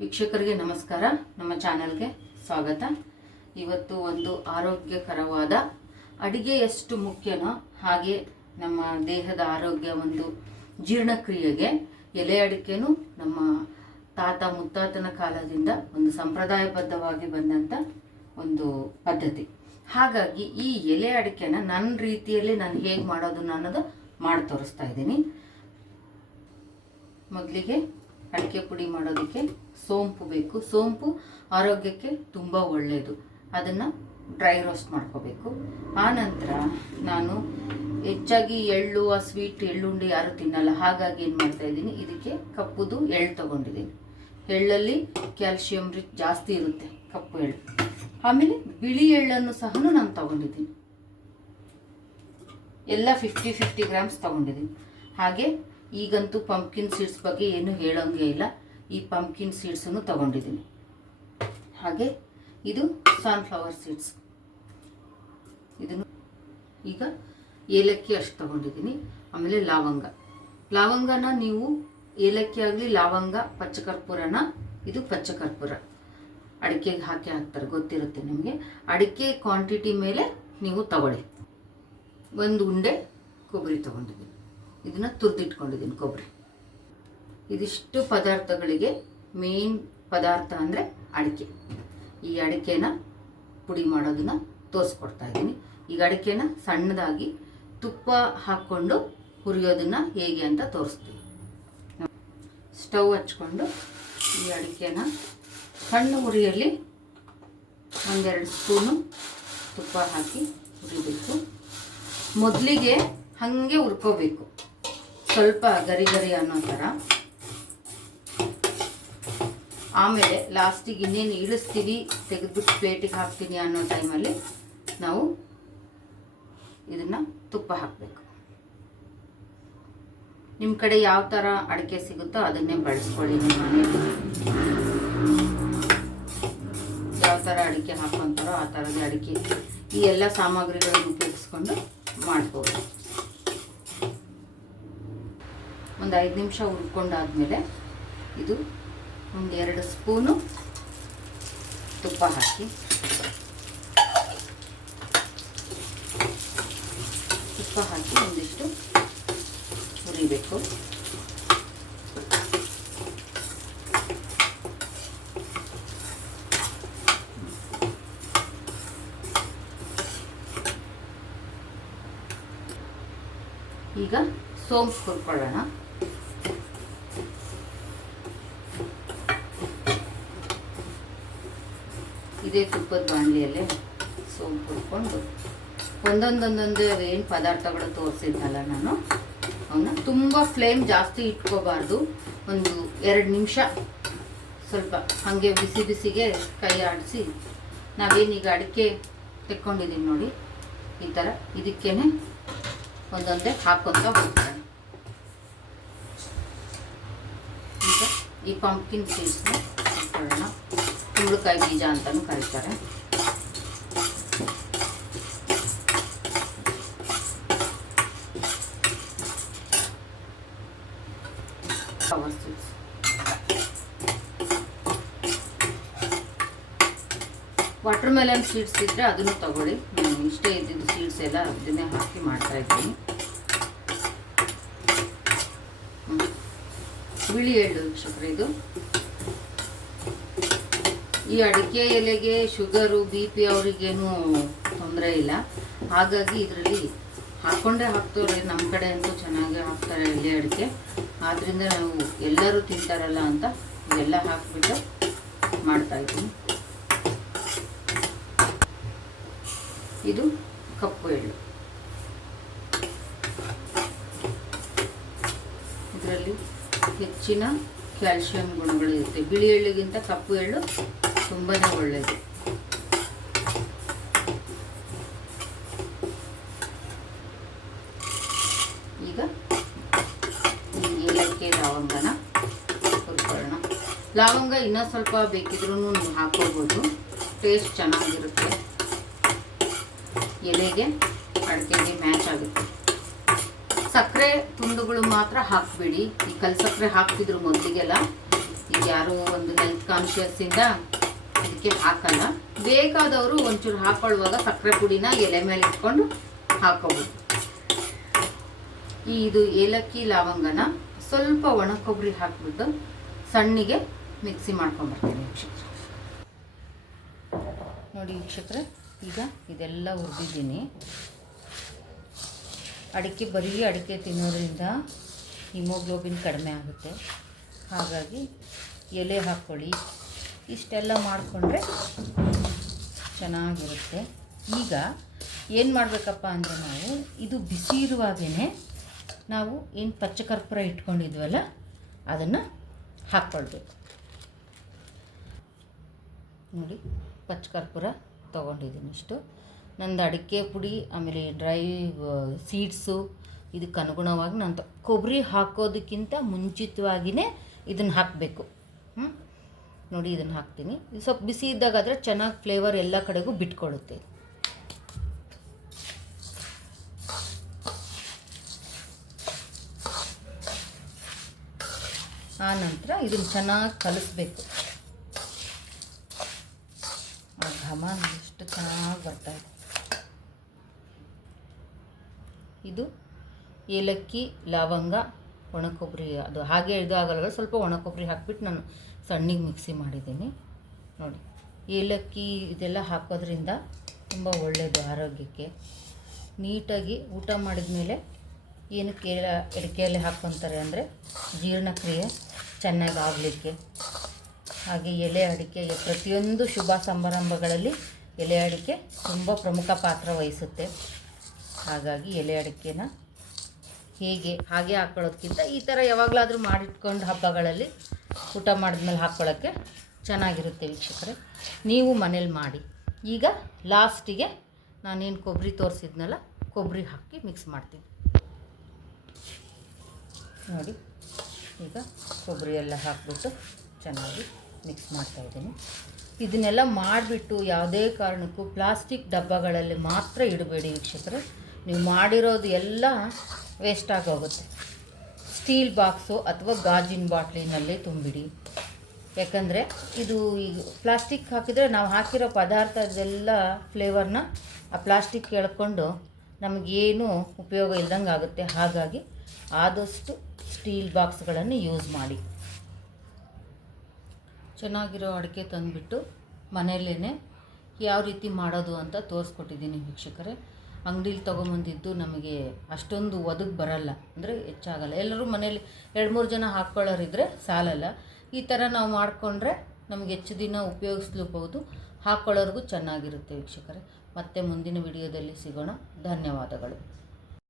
ವೀಕ್ಷಕರಿಗೆ ನಮಸ್ಕಾರ. ನಮ್ಮ ಚಾನೆಲ್ಗೆ ಸ್ವಾಗತ. ಇವತ್ತು ಒಂದು ಆರೋಗ್ಯಕರವಾದ ಅಡಿಗೆ ಎಷ್ಟು ಮುಖ್ಯನೋ ಹಾಗೆ ನಮ್ಮ ದೇಹದ ಆರೋಗ್ಯ, ಒಂದು ಜೀರ್ಣಕ್ರಿಯೆಗೆ ಎಲೆ ಅಡಿಕೆನೂ ನಮ್ಮ ತಾತ ಮುತ್ತಾತನ ಕಾಲದಿಂದ ಒಂದು ಸಂಪ್ರದಾಯಬದ್ಧವಾಗಿ ಬಂದಂಥ ಒಂದು ಪದ್ಧತಿ. ಹಾಗಾಗಿ ಈ ಎಲೆ ಅಡಿಕೆನ ನನ್ನ ರೀತಿಯಲ್ಲಿ ನಾನು ಹೇಗೆ ಮಾಡೋದು ಅನ್ನೋದು ಮಾಡಿ ತೋರಿಸ್ತಾ ಇದ್ದೀನಿ. ಮೊದಲಿಗೆ ಅಡಿಕೆ ಪುಡಿ ಮಾಡೋದಕ್ಕೆ ಸೋಂಪು ಬೇಕು. ಸೋಂಪು ಆರೋಗ್ಯಕ್ಕೆ ತುಂಬ ಒಳ್ಳೆಯದು. ಅದನ್ನು ಡ್ರೈ ರೋಸ್ಟ್ ಮಾಡ್ಕೋಬೇಕು. ಆನಂತರ ನಾನು ಹೆಚ್ಚಾಗಿ ಎಳ್ಳು, ಆ ಸ್ವೀಟ್ ಎಳ್ಳುಂಡಿ ಯಾರು ತಿನ್ನಲ್ಲ, ಹಾಗಾಗಿ ಏನು ಮಾಡ್ತಾಯಿದ್ದೀನಿ, ಇದಕ್ಕೆ ಕಪ್ಪುದು ಎಳ್ಳು ತೊಗೊಂಡಿದ್ದೀನಿ. ಎಳ್ಳಲ್ಲಿ ಕ್ಯಾಲ್ಶಿಯಂ ರಿಚ್ ಜಾಸ್ತಿ ಇರುತ್ತೆ, ಕಪ್ಪು ಎಳ್ಳು. ಆಮೇಲೆ ಬಿಳಿ ಎಳ್ಳನ್ನು ಸಹ ನಾನು ತೊಗೊಂಡಿದ್ದೀನಿ. ಎಲ್ಲ 50-50 ಗ್ರಾಮ್ಸ್ ತೊಗೊಂಡಿದ್ದೀನಿ. ಹಾಗೆ ಈಗಂತೂ ಪಂಪ್ಕಿನ್ ಸೀಡ್ಸ್ ಬಗ್ಗೆ ಏನು ಹೇಳೋಂಗೆ ಇಲ್ಲ, ಈ ಪಂಪ್ಕಿನ್ ಸೀಡ್ಸನ್ನು ತೊಗೊಂಡಿದ್ದೀನಿ. ಹಾಗೆ ಇದು ಸನ್ಫ್ಲವರ್ ಸೀಡ್ಸ್, ಇದನ್ನು ಈಗ ಏಲಕ್ಕಿ ಅಷ್ಟು ತೊಗೊಂಡಿದ್ದೀನಿ. ಆಮೇಲೆ ಲವಂಗನ ನೀವು ಏಲಕ್ಕಿ ಆಗಲಿ, ಲವಂಗ, ಪಚ್ಚಕರ್ಪೂರನ, ಇದು ಪಚ್ಚಕರ್ಪೂರ ಅಡಿಕೆಗೆ ಹಾಕ್ತಾರೆ, ಗೊತ್ತಿರುತ್ತೆ ನಿಮಗೆ. ಅಡಿಕೆ ಕ್ವಾಂಟಿಟಿ ಮೇಲೆ ನೀವು ತಗೊಳ್ಳಿ. ಒಂದು ಉಂಡೆ ಕೊಬ್ಬರಿ ತೊಗೊಂಡಿದ್ದೀನಿ, ಇದನ್ನು ತುರಿದಿಟ್ಕೊಂಡಿದ್ದೀನಿ ಕೊಬ್ಬರಿ. ಇದಿಷ್ಟು ಪದಾರ್ಥಗಳಿಗೆ ಮೇನ್ ಪದಾರ್ಥ ಅಂದರೆ ಅಡಿಕೆ. ಈ ಅಡಿಕೆನ ಪುಡಿ ಮಾಡೋದನ್ನ ತೋರಿಸ್ಕೊಡ್ತಾ ಇದ್ದೀನಿ. ಈಗ ಅಡಿಕೆನ ಸಣ್ಣದಾಗಿ ತುಪ್ಪ ಹಾಕ್ಕೊಂಡು ಹುರಿಯೋದನ್ನು ಹೇಗೆ ಅಂತ ತೋರಿಸ್ತೀನಿ. ಸ್ಟವ್ ಹಚ್ಕೊಂಡು ಈ ಅಡಿಕೆನ ಸಣ್ಣ ಉರಿಯಲ್ಲಿ 1-2 ಸ್ಪೂನು ತುಪ್ಪ ಹಾಕಿ ಹುರಿಬೇಕು. ಮೊದಲಿಗೆ ಹಾಗೆ ಹುರ್ಕೋಬೇಕು, ಸ್ವಲ್ಪ ಗರಿ ಗರಿ ಅನ್ನೋ ಥರ. ಆಮೇಲೆ ಲಾಸ್ಟಿಗೆ ಇನ್ನೇನು ಇಳಿಸ್ತೀವಿ, ತೆಗೆದ್ಬಿಟ್ಟು ಪ್ಲೇಟಿಗೆ ಹಾಕ್ತೀನಿ ಅನ್ನೋ ಟೈಮಲ್ಲಿ ನಾವು ಇದನ್ನು ತುಪ್ಪ ಹಾಕಬೇಕು. ನಿಮ್ಮ ಕಡೆ ಯಾವ ಥರ ಅಡಿಕೆ ಸಿಗುತ್ತೋ ಅದನ್ನೇ ಬಳಸ್ಕೊಳ್ಳಿ. ನಿಮ್ಮ ಮನೆಯಲ್ಲಿ ಯಾವ ಥರ ಅಡಿಕೆ ಹಾಕ್ಕೊತಾರೋ ಆ ಥರದ ಅಡಿಕೆ, ಈ ಎಲ್ಲ ಸಾಮಗ್ರಿಗಳನ್ನು ಉಪಯೋಗಿಸ್ಕೊಂಡು ಮಾಡ್ಬೋದು. ಒಂದು 5 ನಿಮಿಷ ಹುರ್ಕೊಂಡಾದ್ಮೇಲೆ ಇದು 1-2 ಸ್ಪೂನು ತುಪ್ಪ ಹಾಕಿ, ಒಂದಿಷ್ಟು ಹುರಿಬೇಕು. ಈಗ ಸೋಂಪು ಹುರ್ಕೊಳ್ಳೋಣ. ಇದೇ ತುಪ್ಪದ ಬಾಣಲಿಯಲ್ಲೇ ಸೋಂಪು ಹುರ್ಕೊಂಡು ಒಂದೊಂದೊಂದೊಂದು ಏನು ಪದಾರ್ಥಗಳು ತೋರಿಸಿದ್ನಲ್ಲ ನಾನು, ಅವನ್ನ ತುಂಬ ಫ್ಲೇಮ್ ಜಾಸ್ತಿ ಇಟ್ಕೋಬಾರ್ದು. ಒಂದು 2 ನಿಮಿಷ ಸ್ವಲ್ಪ ಹಾಗೆ ಬಿಸಿ ಬಿಸಿಗೆ ಕೈ ಆಡಿಸಿ, ನಾವೇನೀಗ ಅಡಿಕೆ ತೆಕ್ಕೊಂಡಿದ್ದೀನಿ ನೋಡಿ, ಈ ಥರ ಇದಕ್ಕೇನೆ ಒಂದೊಂದೇ ಹಾಕ್ಕೊತ ಹೋಗ್ತಾರೆ. ಈಗ ಈ ಪಂಪ್ಕಿನ್ ಸೀಡ್ಸ್ನ ಹಾಕೊಳ್ಳೋಣ. ಕುಂಬಳಕಾಯಿ ಬೀಜ ಅಂತಲೂ ಕರೀತಾರೆ. Flower seeds, water melon seeds ಇದ್ದರೆ ಅದನ್ನು ತಗೊಳ್ಳಿ. ನಾನು ಇಷ್ಟೇ ಇದ್ದಿದ್ದು ಸೀಡ್ಸ್ ಎಲ್ಲ ಅದನ್ನೇ ಹಾಕಿ ಮಾಡ್ತಾಯಿದ್ದೀನಿ. ಬಿಳಿ ಎಳ್ಳು ವೀಕ್ಷಕರೇ, ಇದು ಈ ಅಡಿಕೆ ಎಲೆಗೆ ಶುಗರು, BP ಅವರಿಗೇನು ತೊಂದರೆ ಇಲ್ಲ. ಹಾಗಾಗಿ ಇದರಲ್ಲಿ ಹಾಕ್ಕೊಂಡೇ ಹಾಕ್ತವ್ರೆ. ನಮ್ಮ ಕಡೆ ಅಂತೂ ಚೆನ್ನಾಗಿ ಹಾಕ್ತಾರೆ ಎಲೆ ಅಡಿಕೆ. ಆದ್ದರಿಂದ ನಾವು ಎಲ್ಲರೂ ತಿಂತಾರಲ್ಲ ಅಂತ ಇದೆಲ್ಲ ಹಾಕಿಬಿಟ್ಟು ಮಾಡ್ತಾಯಿದ್ದೀನಿ. ಇದು ಕಪ್ಪು ಎಳ್ಳು, ಇದರಲ್ಲಿ ಹೆಚ್ಚಿನ ಕ್ಯಾಲ್ಶಿಯಂ ಗುಣಗಳಿರುತ್ತೆ. ಬಿಳಿ ಎಳ್ಳಿಗಿಂತ ಕಪ್ಪು ಎಳ್ಳು ತುಂಬಾ ಒಳ್ಳೆಯದು. ಈಗ ಈ ಏಲಕ್ಕಿ, ಲವಂಗನ ಹುರ್ಕೊಳ್ಳೋಣ. ಲವಂಗ ಇನ್ನೂ ಸ್ವಲ್ಪ ಬೇಕಿದ್ರೂ ನೀವು ಹಾಕೋಬೋದು, ಟೇಸ್ಟ್ ಚೆನ್ನಾಗಿರುತ್ತೆ. ಎಲೆಗೆ ಅಡಿಕೆಗೆ ಮ್ಯಾಚ್ ಆಗುತ್ತೆ. ಸಕ್ಕರೆ ತುಂಡುಗಳು ಮಾತ್ರ ಹಾಕಬೇಡಿ. ಈ ಕಲ್ ಸಕ್ಕರೆ ಹಾಕ್ತಿದ್ರು ಮೊದಲಿಗೆಲ್ಲ, ಈಗ ಯಾರು ಒಂದು ಹೆಲ್ತ್ ಕಾನ್ಷಿಯಸ್ಸಿಂದ ಇದಕ್ಕೆ ಹಾಕಲ್ಲ. ಬೇಕಾದವರು ಒಂಚೂರು ಹಾಕೊಳ್ಳುವಾಗ ಸಕ್ಕರೆ ಪುಡಿನ ಎಲೆ ಮೇಲೆ ಇಟ್ಕೊಂಡು ಹಾಕೋಬೋದು. ಇದು ಏಲಕ್ಕಿ ಲವಂಗನ ಸ್ವಲ್ಪ ಒಣ ಕೊಬ್ಬರಿ ಹಾಕ್ಬಿಟ್ಟು ಸಣ್ಣಗೆ ಮಿಕ್ಸಿ ಮಾಡ್ಕೊಂಬರ್ತೀನಿ ವೀಕ್ಷಕರೇ. ನೋಡಿ ವೀಕ್ಷಕರೇ, ಈಗ ಇದೆಲ್ಲ ಹುರಿದಿದ್ದೀನಿ. ಬರೀ ಅಡಿಕೆ ತಿನ್ನೋದ್ರಿಂದ ಹಿಮೋಗ್ಲೋಬಿನ್ ಕಡಿಮೆ ಆಗುತ್ತೆ. ಹಾಗಾಗಿ ಎಲೆ ಹಾಕ್ಕೊಳ್ಳಿ. ಇಷ್ಟೆಲ್ಲ ಮಾಡಿಕೊಂಡ್ರೆ ಚೆನ್ನಾಗಿರುತ್ತೆ. ಈಗ ಏನು ಮಾಡಬೇಕಪ್ಪ ಅಂದರೆ ನಾವು ಇದು ಬಿಸಿ ಇರುವಾಗೇ ನಾವು ಏನು ಪಚ್ಚಕರ್ಪೂರ ಇಟ್ಕೊಂಡಿದ್ವಲ್ಲ ಅದನ್ನು ಹಾಕ್ಕೊಳ್ಬೇಕು. ನೋಡಿ, ಪಚ್ಚಕರ್ಪೂರ ತೊಗೊಂಡಿದ್ದೀನಿ ಇಷ್ಟು. ನಂದು ಅಡಿಕೆ ಪುಡಿ ಆಮೇಲೆ ಡ್ರೈ ಸೀಡ್ಸು ಇದಕ್ಕೆ ಅನುಗುಣವಾಗಿ ನಾನು ಕೊಬ್ಬರಿ ಹಾಕೋದಕ್ಕಿಂತ ಮುಂಚಿತವಾಗಿಯೇ ಇದನ್ನು ಹಾಕಬೇಕು. ನೋಡಿ, ಇದನ್ನು ಹಾಕ್ತೀನಿ. ಇದು ಸ್ವಲ್ಪ ಬಿಸಿ ಇದ್ದಾಗಾದರೆ ಚೆನ್ನಾಗಿ ಫ್ಲೇವರ್ ಎಲ್ಲ ಕಡೆಗೂ ಬಿಟ್ಕೊಡುತ್ತೆ. ಆ ನಂತರ ಇದನ್ನು ಚೆನ್ನಾಗಿ ಕಲಿಸ್ಬೇಕು. ಆ ಘಮ ಎಷ್ಟು ಚೆನ್ನಾಗಿ ಬರ್ತಾಯಿದೆ. ಇದು ಏಲಕ್ಕಿ ಲವಂಗ ಒಣ ಕೊಬ್ಬರಿ, ಅದು ಹಾಗೆ ಇದಾಗಲ್ಲ, ಸ್ವಲ್ಪ ಒಣ ಕೊಬ್ಬರಿ ಹಾಕ್ಬಿಟ್ಟು ನಾನು ಸಣ್ಣಗೆ ಮಿಕ್ಸಿ ಮಾಡಿದ್ದೀನಿ. ನೋಡಿ, ಏಲಕ್ಕಿ ಇದೆಲ್ಲ ಹಾಕೋದ್ರಿಂದ ತುಂಬ ಒಳ್ಳೆಯದು ಆರೋಗ್ಯಕ್ಕೆ. ನೀಟಾಗಿ ಊಟ ಮಾಡಿದ ಮೇಲೆ ಏನಕ್ಕೆ ಅಡಿಕೆಯಲ್ಲಿ ಹಾಕ್ಕೊತಾರೆ ಅಂದರೆ ಜೀರ್ಣಕ್ರಿಯೆ ಚೆನ್ನಾಗಿ ಆಗಲಿಕ್ಕೆ. ಹಾಗೆ ಎಲೆ ಅಡಿಕೆ ಪ್ರತಿಯೊಂದು ಶುಭ ಸಮಾರಂಭಗಳಲ್ಲಿ ಎಲೆ ಅಡಿಕೆ ತುಂಬ ಪ್ರಮುಖ ಪಾತ್ರ ವಹಿಸುತ್ತೆ. ಹಾಗಾಗಿ ಎಲೆ ಅಡಿಕೆನ ಹಾಗೆ ಹಾಕ್ಕೊಳ್ಳೋದ್ಕಿಂತ ಈ ಥರ ಯಾವಾಗಲಾದರೂ ಮಾಡಿಟ್ಕೊಂಡು ಹಬ್ಬಗಳಲ್ಲಿ ಊಟ ಮಾಡಿದ್ಮೇಲೆ ಹಾಕ್ಕೊಳ್ಳೋಕ್ಕೆ ಚೆನ್ನಾಗಿರುತ್ತೆ ವೀಕ್ಷಕರೇ. ನೀವು ಮನೇಲಿ ಮಾಡಿ. ಈಗ ಲಾಸ್ಟಿಗೆ ನಾನೇನು ಕೊಬ್ಬರಿ ತೋರಿಸಿದ್ನಲ್ಲ, ಕೊಬ್ಬರಿ ಹಾಕಿ ಮಿಕ್ಸ್ ಮಾಡ್ತೀನಿ. ನೋಡಿ, ಈಗ ಕೊಬ್ಬರಿ ಎಲ್ಲ ಹಾಕಿಬಿಟ್ಟು ಚೆನ್ನಾಗಿ ಮಿಕ್ಸ್ ಮಾಡ್ತಾಯಿದ್ದೀನಿ. ಇದನ್ನೆಲ್ಲ ಮಾಡಿಬಿಟ್ಟು ಯಾವುದೇ ಕಾರಣಕ್ಕೂ ಪ್ಲಾಸ್ಟಿಕ್ ಡಬ್ಬಗಳಲ್ಲಿ ಮಾತ್ರ ಇಡಬೇಡಿ ವೀಕ್ಷಕರೇ. ನೀವು ಮಾಡಿರೋದು ಎಲ್ಲ ವೇಸ್ಟ್ ಆಗೋಗುತ್ತೆ. ಸ್ಟೀಲ್ ಬಾಕ್ಸು ಅಥವಾ ಗಾಜಿನ ಬಾಟ್ಲಿನಲ್ಲಿ ತುಂಬಿಡಿ. ಯಾಕಂದರೆ ಇದು ಈಗ ಪ್ಲಾಸ್ಟಿಕ್ ಹಾಕಿದರೆ ನಾವು ಹಾಕಿರೋ ಪದಾರ್ಥದೆಲ್ಲ ಫ್ಲೇವರ್ನ ಆ ಪ್ಲಾಸ್ಟಿಕ್ ಎಳ್ಕೊಂಡು ನಮಗೇನು ಉಪಯೋಗ ಇಲ್ದಂಗೆ ಆಗುತ್ತೆ. ಹಾಗಾಗಿ ಆದಷ್ಟು ಸ್ಟೀಲ್ ಬಾಕ್ಸ್ಗಳನ್ನು ಯೂಸ್ ಮಾಡಿ. ಚೆನ್ನಾಗಿರೋ ಅಡಿಕೆ ತಂದುಬಿಟ್ಟು ಮನೆಯಲ್ಲೇ ಯಾವ ರೀತಿ ಮಾಡೋದು ಅಂತ ತೋರಿಸ್ಕೊಟ್ಟಿದ್ದೀನಿ ವೀಕ್ಷಕರೇ. ಅಂಗಡೀಲಿ ತೊಗೊಂಬಂದಿದ್ದು ನಮಗೆ ಅಷ್ಟೊಂದು ಒದಗಿ ಬರಲ್ಲ, ಅಂದರೆ ಹೆಚ್ಚಾಗಲ್ಲ. ಎಲ್ಲರೂ ಮನೇಲಿ 2-3 ಜನ ಹಾಕ್ಕೊಳ್ಳೋರಿದ್ರೆ ಸಾಲಲ್ಲ. ಈ ಥರ ನಾವು ಮಾಡಿಕೊಂಡ್ರೆ ನಮಗೆ ಹೆಚ್ಚು ದಿನ ಉಪಯೋಗಿಸ್ಲೂಬಹುದು. ಹಾಕ್ಕೊಳ್ಳೋರ್ಗೂ ಚೆನ್ನಾಗಿರುತ್ತೆ ವೀಕ್ಷಕರೇ. ಮತ್ತೆ ಮುಂದಿನ ವಿಡಿಯೋದಲ್ಲಿ ಸಿಗೋಣ. ಧನ್ಯವಾದಗಳು.